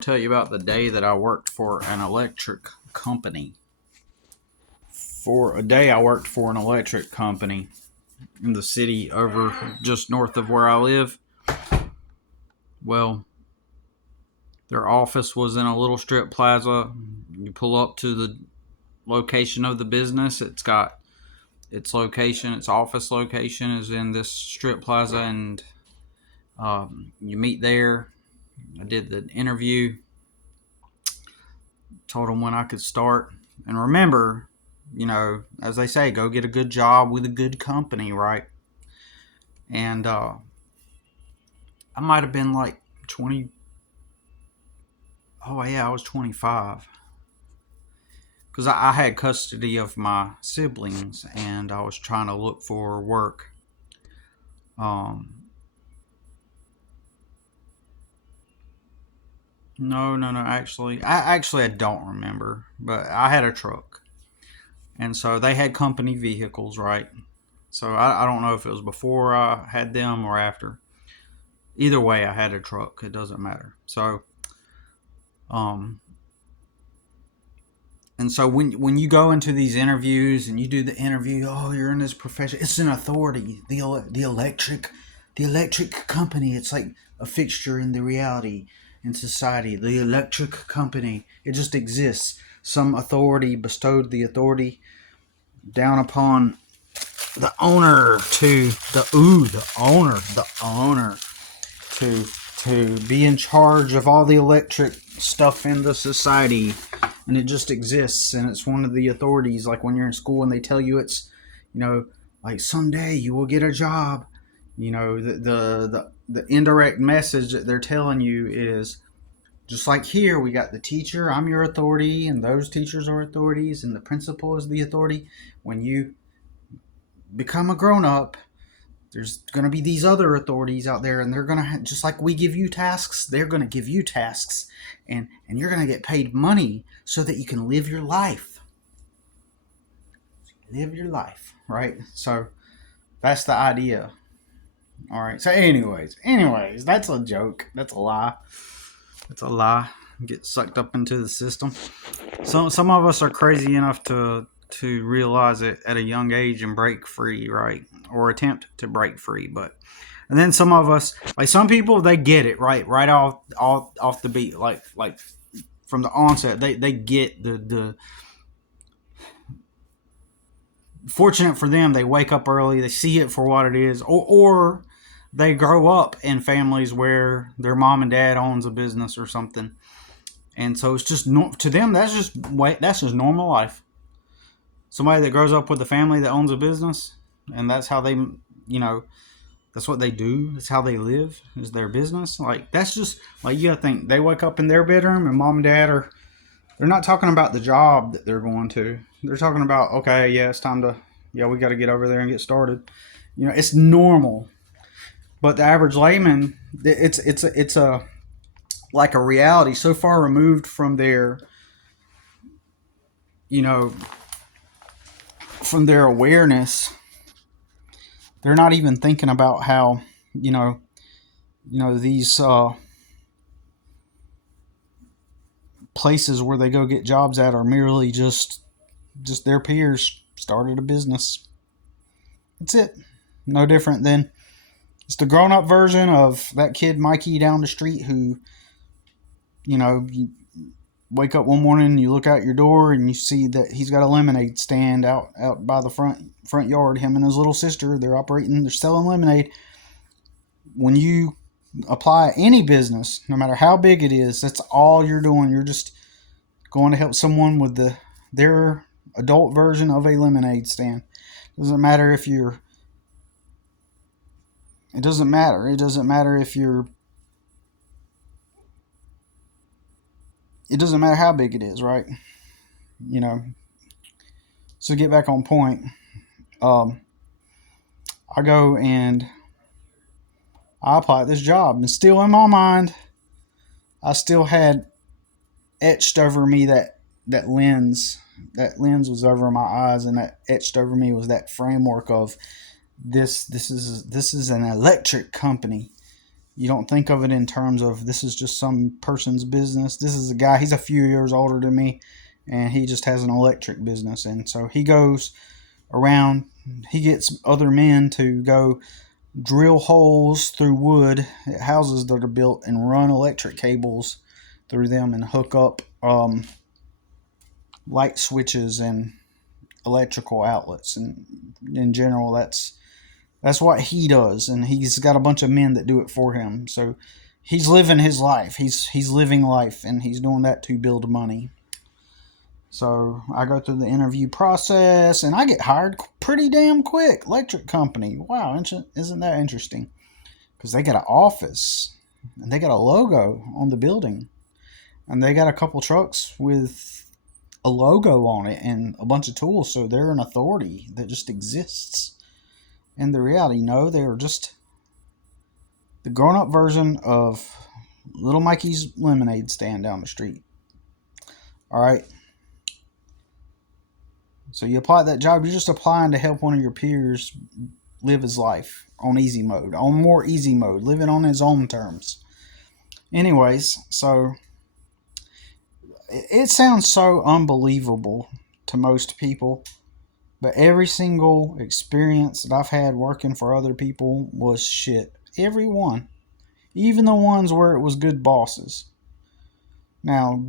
Tell you about the day that I worked for an electric company. For a day, I worked for an electric company in the city over just north of where I live. Well, their office was in a little strip plaza. You pull up to the location of the business. It's got its office location is in this strip plaza, and you meet there. I did the interview, told them when I could start. And remember, as they say, go get a good job with a good company, right? And I might have been like 20. Oh, yeah, I was 25. Because I had custody of my siblings and I was trying to look for work. Um, no. I don't remember, but I had a truck, and so they had company vehicles, right? So I don't know if it was before I had them or after. Either way, I had a truck. It doesn't matter. So, um, and so when you go into these interviews and you do the interview, oh, you're in this profession. It's an authority. The electric company. It's like a fixture in the reality in society. The electric company. It just exists. Some authority bestowed the authority down upon the owner to be in charge of all the electric stuff in the society, and it just exists, and it's one of the authorities. Like when you're in school and they tell you it's, like someday you will get a job. The indirect message that they're telling you is just like here we got the teacher, I'm your authority, and those teachers are authorities, and the principal is the authority. When you become a grown-up, there's going to be these other authorities out there, and they're going to just like we give you tasks, they're going to give you tasks, and you're going to get paid money so that you can live your life, right? So that's the idea. All right, so anyways, that's a joke. That's a lie. Get sucked up into the system. Some of us are crazy enough to realize it at a young age and break free, right? Or attempt to break free. And then some of us, like some people, they get it right off the beat, like from the onset. They get the fortunate for them, they wake up early, they see it for what it is, or they grow up in families where their mom and dad owns a business or something, and so it's just to them that's just normal life. Somebody that grows up with a family that owns a business, and that's how they, that's what they do. That's how they live, is their business. Like, that's just, like, you gotta think, they wake up in their bedroom and mom and dad they're not talking about the job that they're going to. They're talking about, okay, yeah, it's time to, we got to get over there and get started. It's normal. But the average layman, it's a like a reality so far removed from their, from their awareness. They're not even thinking about how, these places where they go get jobs at are merely just their peers started a business. That's it. No different than it's the grown-up version of that kid Mikey down the street who, you wake up one morning, you look out your door and you see that he's got a lemonade stand out by the front yard. Him and his little sister, they're selling lemonade. When you apply any business, no matter how big it is, that's all you're doing. You're just going to help someone with their adult version of a lemonade stand. It doesn't matter if you're It doesn't matter how big it is, right? So get back on point. I go and I apply at this job, and still in my mind, I still had etched over me that lens. That lens was over my eyes, and that etched over me was that framework of this is an electric company. You don't think of it in terms of this is just some person's business. This is a guy, he's a few years older than me, and he just has an electric business. And so he goes around, he gets other men to go drill holes through wood at houses that are built and run electric cables through them and hook up light switches and electrical outlets. And in general, that's what he does, and he's got a bunch of men that do it for him. So he's living his life. He's living life, and he's doing that to build money. So I go through the interview process, and I get hired pretty damn quick. Electric company. Wow, isn't that interesting? Because they got an office, and they got a logo on the building, and they got a couple trucks with a logo on it and a bunch of tools. So they're an authority that just exists. And the reality, no, they were just the grown-up version of Little Mikey's lemonade stand down the street. All right. So you apply that job, you're just applying to help one of your peers live his life on easy mode, on more easy mode, living on his own terms. Anyways, so it sounds so unbelievable to most people, but every single experience that I've had working for other people was shit. Every one. Even the ones where it was good bosses. Now,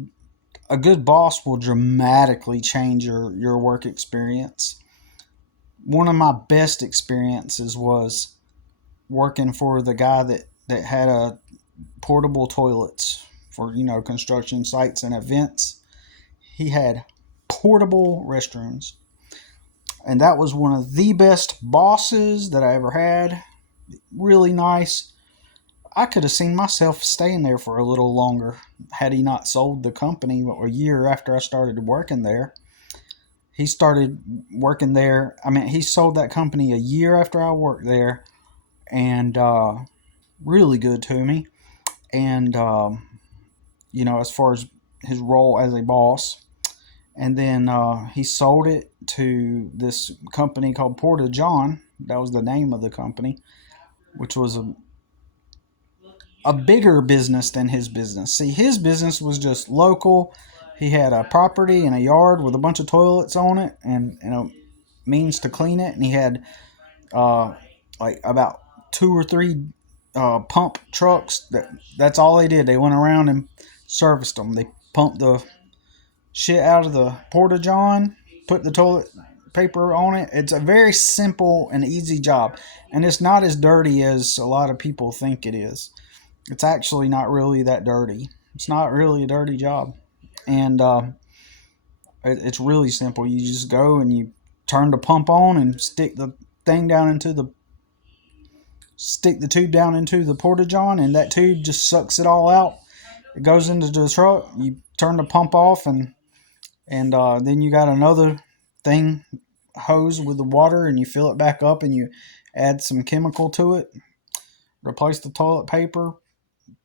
a good boss will dramatically change your work experience. One of my best experiences was working for the guy that had a portable toilets for, construction sites and events. He had portable restrooms. And that was one of the best bosses that I ever had. Really nice. I could have seen myself staying there for a little longer had he not sold the company a year after I started working there. He started working there. He sold that company a year after I worked there, and really good to me. And, as far as his role as a boss. And then he sold it to this company called Porta John. That was the name of the company, which was a bigger business than his business. See, his business was just local. He had a property and a yard with a bunch of toilets on it and means to clean it. And he had like about 2 or 3 pump trucks. That's all they did. They went around and serviced them. They pumped the shit out of the Porta John, put the toilet paper on it. It's a very simple and easy job, and it's not as dirty as a lot of people think it is. It's actually not really that dirty. It's not really a dirty job, and it's really simple. You just go and you turn the pump on and stick the tube down into the Porta John, and that tube just sucks it all out. It goes into the truck. You turn the pump off, and then you got another thing, hose with the water, and you fill it back up, and you add some chemical to it, replace the toilet paper,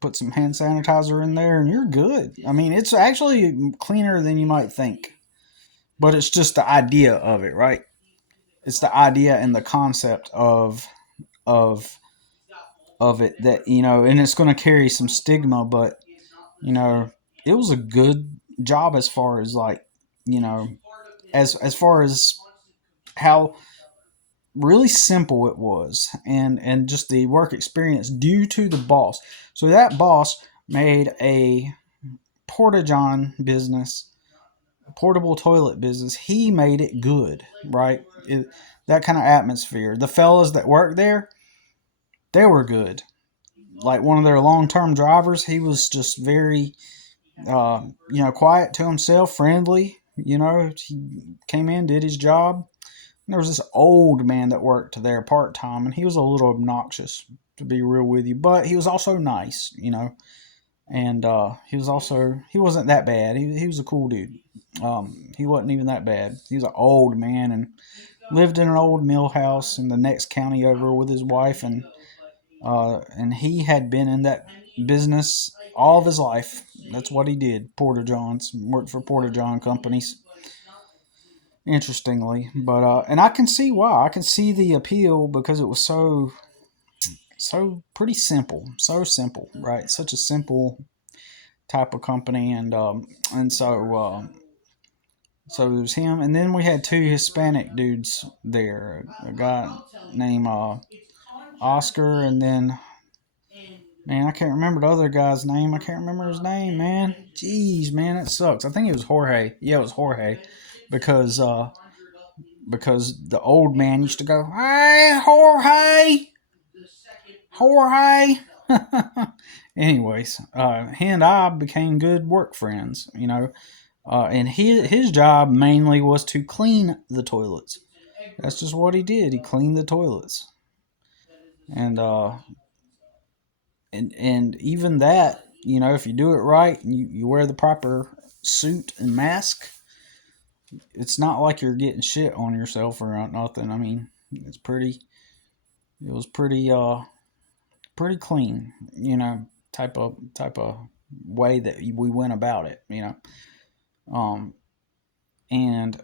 put some hand sanitizer in there, and you're good. It's actually cleaner than you might think, but it's just the idea of it, right? It's the idea and the concept of it that, and it's going to carry some stigma, but it was a good job as far as as far as how really simple it was, and just the work experience due to the boss. So that boss made a Porta John business, a portable toilet business. He made it good, right? That kind of atmosphere. The fellas that worked there, they were good. Like one of their long-term drivers, he was just very, quiet to himself, friendly. He came in, did his job. There was this old man that worked there part-time, and he was a little obnoxious, to be real with you, but he was also nice, and he wasn't that bad. He was a cool dude. He wasn't even that bad. He was an old man and lived in an old mill house in the next county over with his wife, and he had been in that business all of his life. That's what he did. Porta Johns, worked for Porta John companies. Interestingly, but and I can see why. I can see the appeal because it was so so pretty simple, so simple, right? Such a simple type of company, and so it was him, and then we had two Hispanic dudes there, a guy named Oscar, and then man, I can't remember the other guy's name. I can't remember his name, man. Jeez, man, it sucks. I think it was Jorge. Yeah, it was Jorge, because because the old man used to go, "Hey, Jorge, Jorge." Anyways, he and I became good work friends, and his job mainly was to clean the toilets. That's just what he did. He cleaned the toilets, and and even that, if you do it right and you wear the proper suit and mask, it's not like you're getting shit on yourself or nothing. I mean, it was pretty clean, type of way that we went about it. Um, and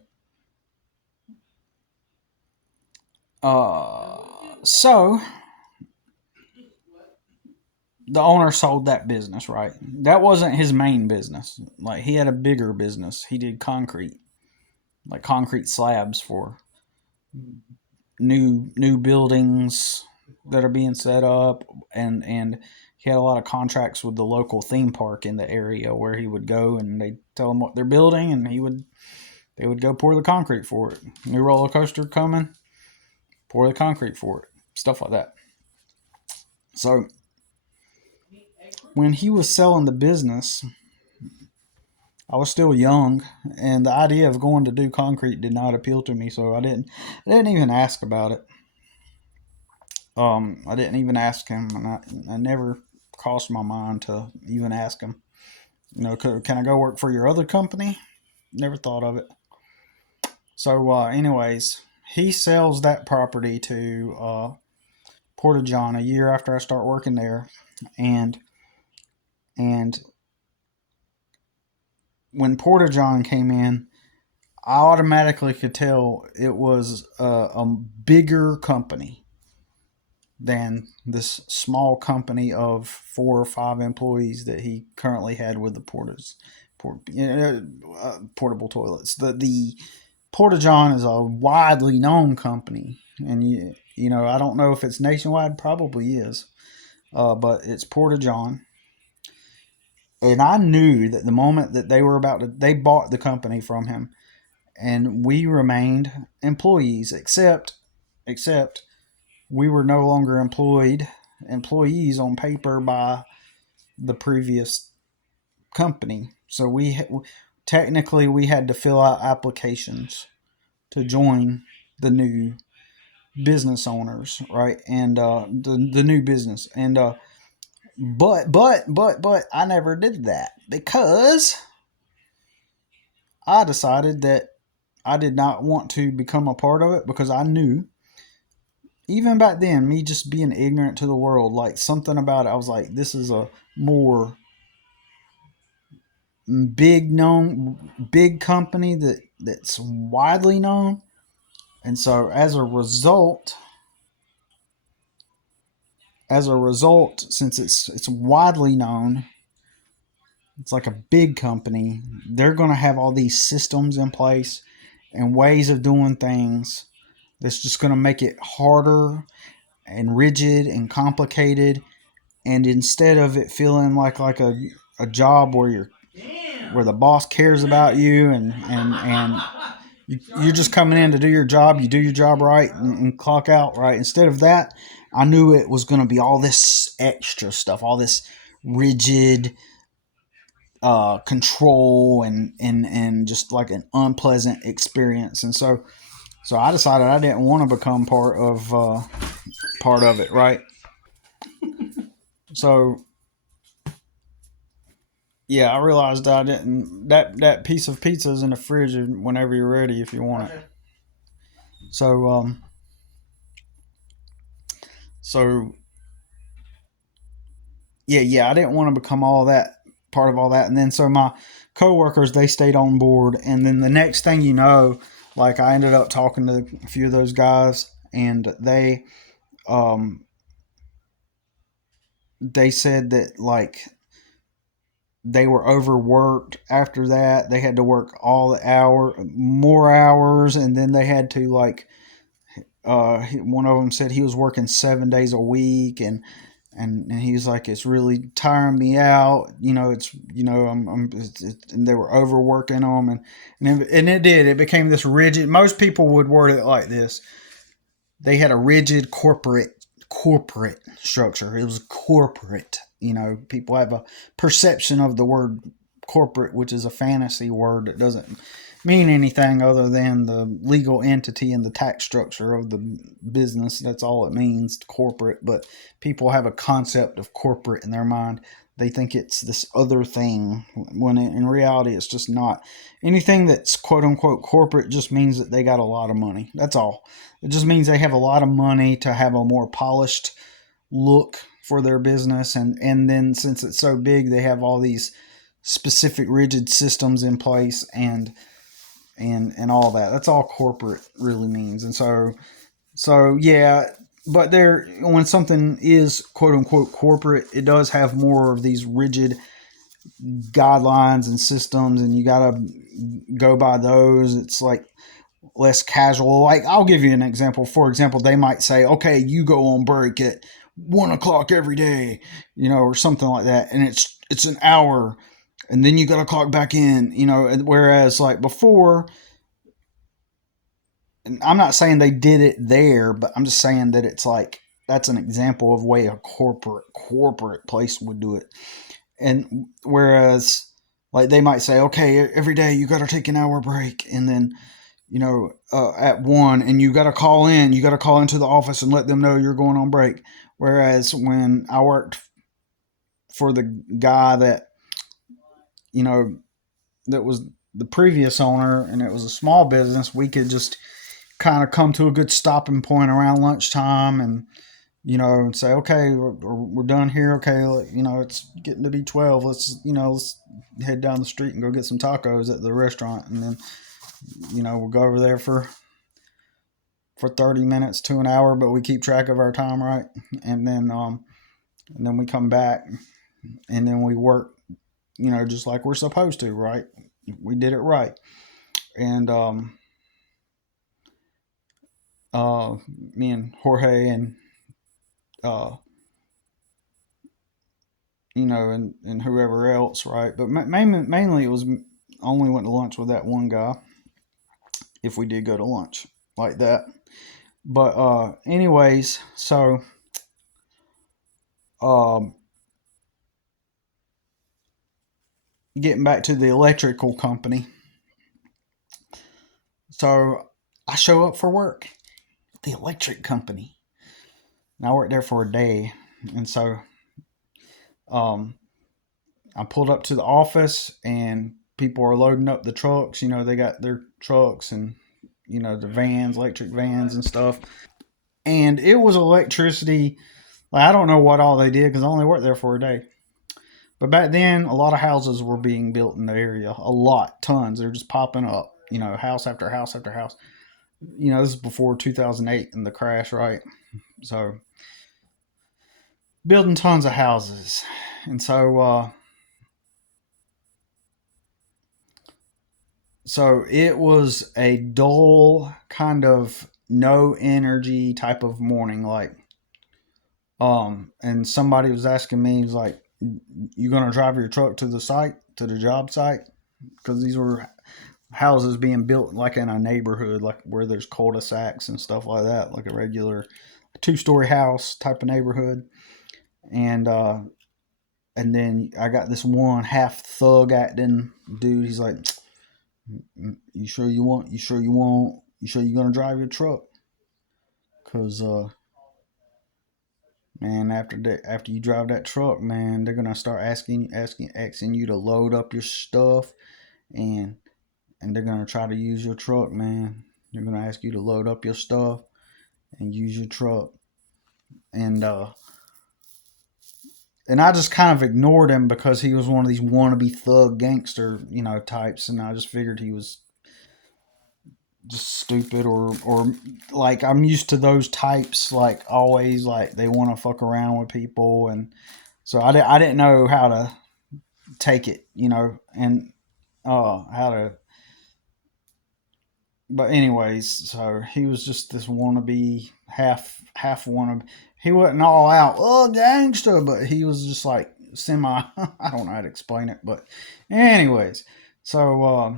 so the owner sold that business, right? That wasn't his main business. Like, he had a bigger business. He did concrete, like concrete slabs for new buildings that are being set up, and he had a lot of contracts with the local theme park in the area where he would go and they'd tell him what they're building, and they would go pour the concrete for it. New roller coaster coming, pour the concrete for it, stuff like that. So when he was selling the business, I was still young, and the idea of going to do concrete did not appeal to me. So I didn't even ask about it. I didn't even ask him, and I never crossed my mind to even ask him. Can I go work for your other company? Never thought of it. So, anyways, he sells that property to Porta John a year after I start working there, and when Porta John came in, I automatically could tell it was a bigger company than this small company of 4 or 5 employees that he currently had with the portable toilets. The Porta John is a widely known company, and I don't know if it's nationwide. Probably is, but it's Porta John. And I knew that the moment that they bought the company from him, and we remained employees, except we were no longer employees on paper by the previous company. So technically we had to fill out applications to join the new business owners, right? And the new business. And but I never did that because I decided that I did not want to become a part of it, because I knew, even back then, me just being ignorant to the world, like something about it, I was like, this is a more big company that's widely known. And so as a result, since it's widely known, it's like a big company, they're going to have all these systems in place and ways of doing things that's just going to make it harder and rigid and complicated. And instead of it feeling like a job where the boss cares about you, and you're just coming in to do your job, you do your job right and clock out right. Instead of that, I knew it was going to be all this extra stuff, all this rigid control, and just like an unpleasant experience. And so I decided I didn't want to become part of it, right? So yeah, I realized I didn't. That piece of pizza is in the fridge whenever you're ready, if you want it. So so yeah, I didn't want to become all that, part of all that. And then so my coworkers, they stayed on board, and then the next thing you know, like, I ended up talking to a few of those guys, and they they said that like they were overworked after that. They had to work all the more hours, and then they had to like one of them said he was working 7 days a week, and he was like, it's really tiring me out. It's and they were overworking them, and it did. It became this rigid. Most people would word it like this: they had a rigid corporate structure. It was corporate. People have a perception of the word corporate, which is a fantasy word that doesn't mean anything other than the legal entity and the tax structure of the business. That's all it means, corporate. But people have a concept of corporate in their mind. They think it's this other thing when in reality it's just not. Anything that's quote unquote corporate just means that they got a lot of money. That's all. It just means they have a lot of money to have a more polished look for their business, and then since it's so big, they have all these specific rigid systems in place, and all that. That's all corporate really means. And so yeah, but there, when something is quote unquote corporate, it does have more of these rigid guidelines and systems, and you got to go by those. It's like less casual. Like, I'll give you an example. For example, they might say, okay, you go on break at 1 o'clock every day, or something like that, and it's an hour, and then you got to clock back in, whereas like before, and I'm not saying they did it there, but I'm just saying that it's like that's an example of way a corporate place would do it. And whereas like they might say, okay, every day you got to take an hour break, and then at 1, and you got to call in. You got to call into the office and let them know you're going on break. Whereas when I worked for the guy you know, that was the previous owner, and it was a small business, we could just kind of come to a good stopping point around lunchtime, and say, okay, we're done here. Okay, it's getting to be 12. Let's head down the street and go get some tacos at the restaurant, and then we'll go over there for 30 minutes to an hour, but we keep track of our time, right? And then we come back, and then we work, just like we're supposed to, right? We did it right. And me and Jorge and uh and whoever else, right? But mainly it was only went to lunch with that one guy, if we did go to lunch like that. But anyways, so um getting back to the electrical company. So I show up for work at the electric company. And I worked there for a day. And so um I pulled up to the office, and people are loading up the trucks. They got their trucks and the vans, electric vans and stuff. And it was electricity. Like, I don't know what all they did because I only worked there for a day. But back then, a lot of houses were being built in the area. A lot, tons. They're just popping up. House after house after house. This is before 2008 and the crash, right? So building tons of houses, and so it was a dull kind of no energy type of morning, like and somebody was asking me, he's like, you gonna drive your truck to the site, to the job site? Because these were houses being built like in a neighborhood, like where there's cul-de-sacs and stuff like that, like a regular 2-story house type of neighborhood. And then I got this one half thug acting dude. He's like, you sure you want? You sure you want? You sure you're gonna drive your truck? Cause man, after you drive that truck, man, they're gonna start asking you to load up your stuff, and they're gonna try to use your truck, man. They're gonna ask you to load up your stuff and use your truck, and I just kind of ignored him because he was one of these wannabe thug gangster, types, and I just figured he was just stupid, or like, I'm used to those types, like always, like they want to fuck around with people, So I didn't know how to take it, and how to. But anyways, so he was just this wannabe, half wannabe. He wasn't all out, gangster, but he was just like semi. I don't know how to explain it, but anyways, so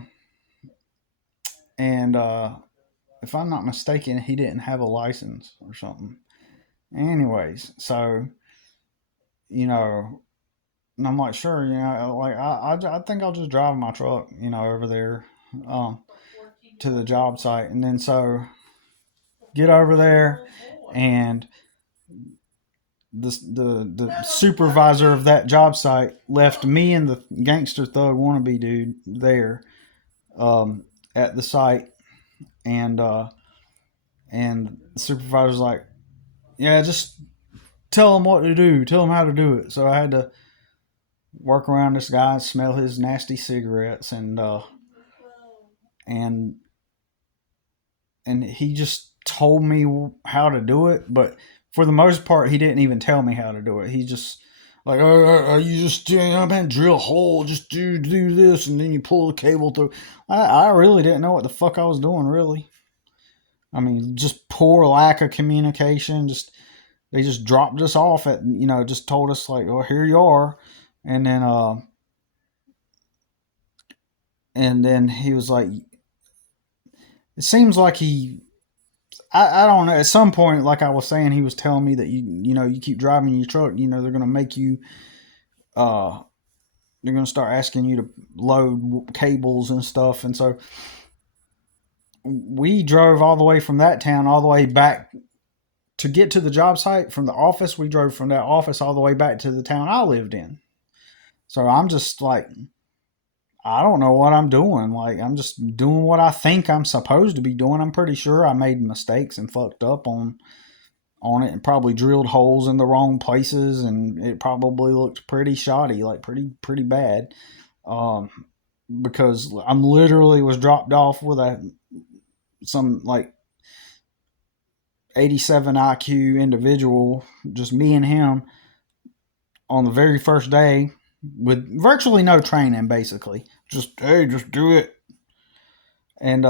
and if I'm not mistaken, he didn't have a license or something. Anyways, so you know, and I'm like, sure, like I think I'll just drive my truck, over there, um, to the job site, and then so get over there, and the supervisor of that job site left me and the gangster thug wannabe dude there, um, at the site, and the supervisor's like, yeah, just tell him what to do, tell him how to do it. So I had to work around this guy, smell his nasty cigarettes, and and he just told me how to do it, but for the most part, he didn't even tell me how to do it. He just like, you just man, drill a hole, just do this, and then you pull the cable through. I really didn't know what the fuck I was doing, really. I mean, just poor lack of communication. Just they just dropped us off at, just told us like, oh, here you are, and then he was like, it seems like I don't know. At some point, like I was saying, he was telling me that you keep driving your truck, they're gonna make you, uh, they're gonna start asking you to load cables and stuff, and so we drove all the way from that town all the way back to get to the job site from the office. We drove from that office all the way back to the town I lived in. So I'm just like, I don't know what I'm doing. Like, I'm just doing what I think I'm supposed to be doing. I'm pretty sure I made mistakes and fucked up on it, and probably drilled holes in the wrong places, and it probably looked pretty shoddy, like pretty bad. Um, because I'm literally was dropped off with some like 87 IQ individual, just me and him, on the very first day with virtually no training, basically. Just, hey, just do it. And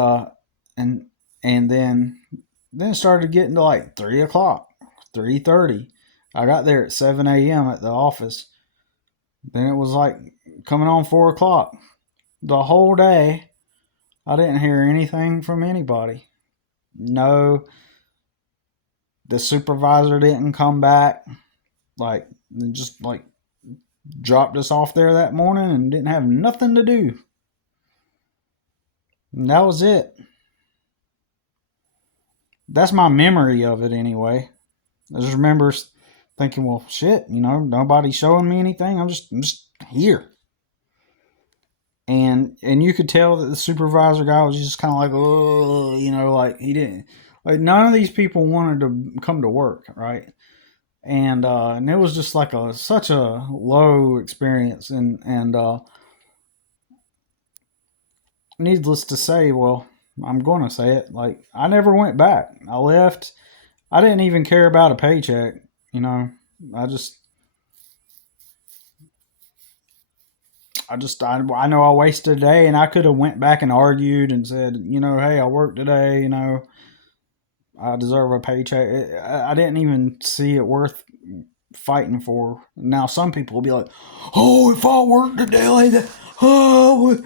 and and then it started getting to like 3 o'clock, 3:30. I got there at 7 a.m. at the office. Then it was like coming on 4 o'clock. The whole day, I didn't hear anything from anybody. No, the supervisor didn't come back. Like, just like dropped us off there that morning and didn't have nothing to do. And that was it. That's my memory of it anyway. I just remember thinking, well, shit, nobody's showing me anything. I'm just here. And you could tell that the supervisor guy was just kind of like, oh, like he didn't, like none of these people wanted to come to work, right? And it was just like such a low experience, and needless to say, well, I'm going to say it, like I never went back. I left. I didn't even care about a paycheck, you know. I just I know I wasted a day, and I could have went back and argued and said, hey, I worked today, I deserve a paycheck. I didn't even see it worth fighting for. Now some people will be like, oh, if I worked today like that, oh,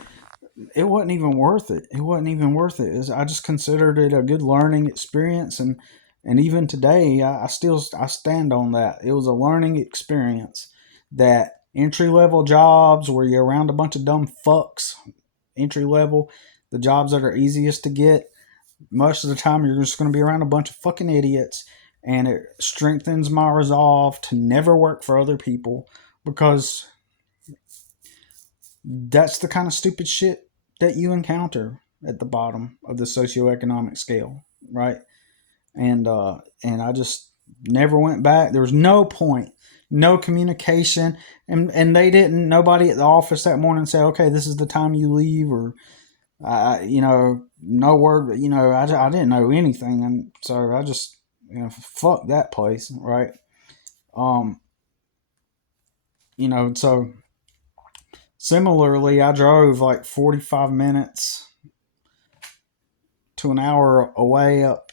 it wasn't even worth it. It wasn't even worth it. I just considered it a good learning experience, and even today, I stand on that. It was a learning experience. That entry level jobs where you're around a bunch of dumb fucks, entry level, the jobs that are easiest to get, most of the time you're just going to be around a bunch of fucking idiots, and it strengthens my resolve to never work for other people, because that's the kind of stupid shit that you encounter at the bottom of the socioeconomic scale, right? And I just never went back. There was no point, no communication, and they didn't. Nobody at the office that morning say, okay, this is the time you leave, or no word. I didn't know anything, and so I just fuck that place, right? Um, So similarly, I drove like 45 minutes to an hour away up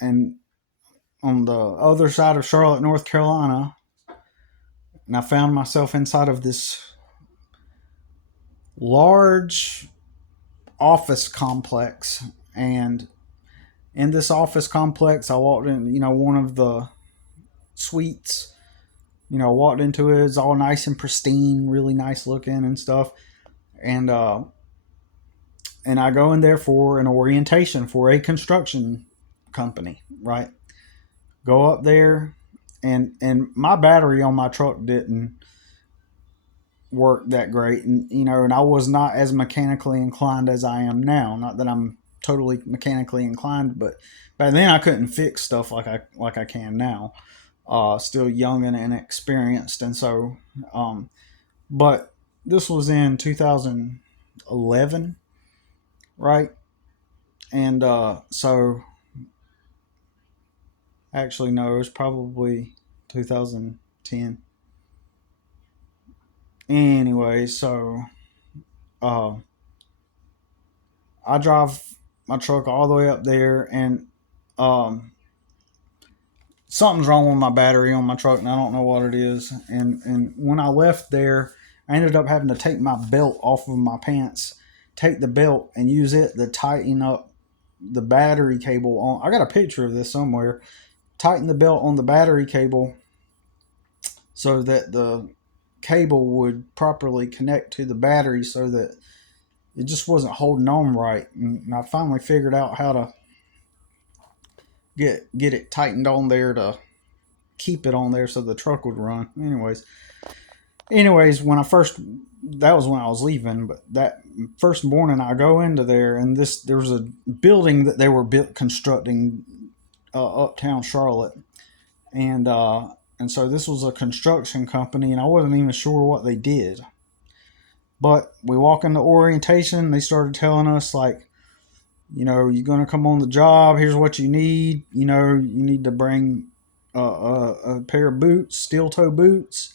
and on the other side of Charlotte, North Carolina, and I found myself inside of this large office complex. And in this office complex, I walked in, one of the suites. Walked into it. It's all nice and pristine, really nice looking and stuff. And I go in there for an orientation for a construction company, right? Go up there, and my battery on my truck didn't work that great, and I was not as mechanically inclined as I am now. Not that I'm totally mechanically inclined, but back then I couldn't fix stuff like I can now. Still young and inexperienced, and so, but this was in 2011, right? And so actually, no, it was probably 2010. Anyway, so uh, I drive my truck all the way up there, and um, something's wrong with my battery on my truck, and I don't know what it is. And when I left there, I ended up having to take my belt off of my pants, take the belt, and use it to tighten up the battery cable on. I got a picture of this somewhere. Tighten the belt on the battery cable so that the cable would properly connect to the battery, so that it just wasn't holding on right. And I finally figured out how to get it tightened on there to keep it on there so the truck would run. Anyways, when I first, that was when I was leaving, but that first morning I go into there, and there was a building that they were constructing uptown Charlotte, and so this was a construction company, and I wasn't even sure what they did. But we walk into orientation, they started telling us, like, you're going to come on the job, here's what you need. You need to bring a pair of boots, steel toe boots.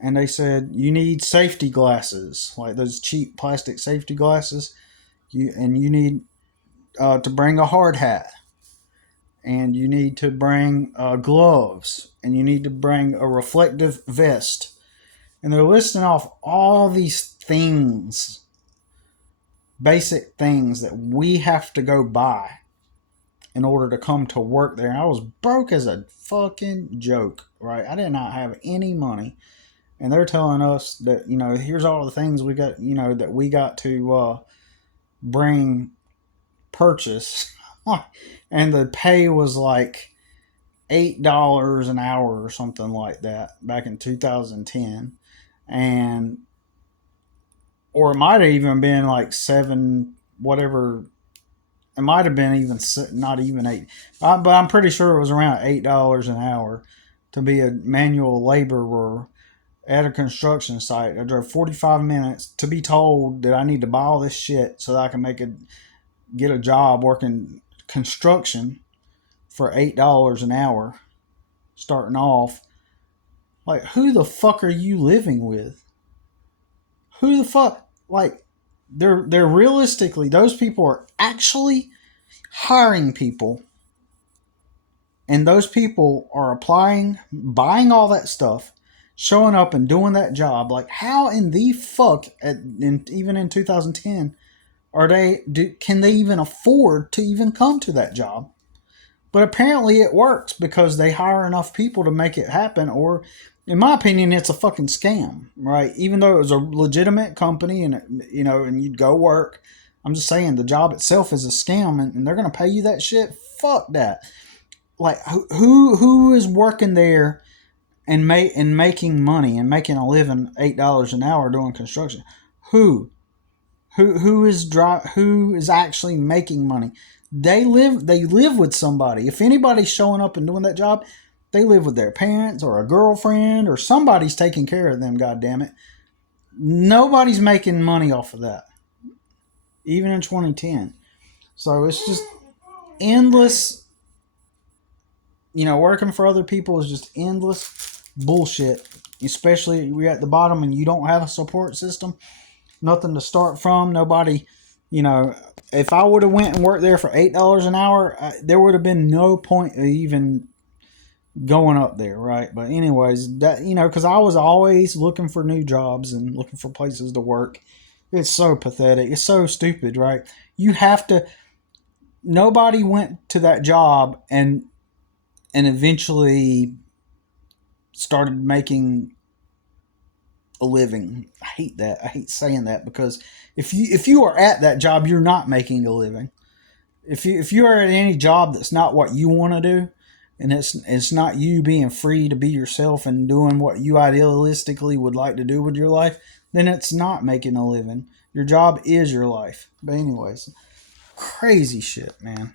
And they said, you need safety glasses, like those cheap plastic safety glasses. You need to bring a hard hat. And you need to bring gloves. And you need to bring a reflective vest. And they're listing off all these things, basic things that we have to go buy in order to come to work there. And I was broke as a fucking joke, right? I did not have any money. And they're telling us that, here's all the things we got, that we got to purchase. And the pay was like $8 an hour or something like that back in 2010. Or it might have even been like $7, whatever. It might have been even not even $8, but I'm pretty sure it was around $8 an hour to be a manual laborer at a construction site. I drove 45 minutes to be told that I need to buy all this shit so that I can get a job working construction for $8 an hour, starting off. Like, who the fuck are you living with? Who the fuck? Like, they're realistically, those people are actually hiring people, and those people are applying, buying all that stuff, showing up and doing that job. Like, how in the fuck, even in 2010, can they even afford to even come to that job? But apparently it works because they hire enough people to make it happen. Or, in my opinion, it's a fucking scam, right? Even though it was a legitimate company and, and you'd go work. I'm just saying the job itself is a scam, and they're going to pay you that shit. Fuck that. Like, who is working there and making money and making a living, $8 an hour doing construction? Who is actually making money? They live with somebody. If anybody's showing up and doing that job, they live with their parents or a girlfriend, or somebody's taking care of them, god damn it. Nobody's making money off of that, even in 2010. So it's just endless. Working for other people is just endless bullshit. especially if you're at the bottom and you don't have a support system, nothing to start from, nobody, you know, if I would have went and worked there for $8 an hour, there would have been no point of even going up there, right? But anyways, that, you know, because I was always looking for new jobs and looking for places to work. It's so pathetic. It's so stupid, right? You have to. Nobody went to that job and eventually started making a living. I hate that. I hate saying that because if you are at that job, you're not making a living. If you are at any job that's not what you want to do, and it's not you being free to be yourself and doing what you idealistically would like to do with your life, then it's not making a living. Your job is your life. But anyways, crazy shit, man.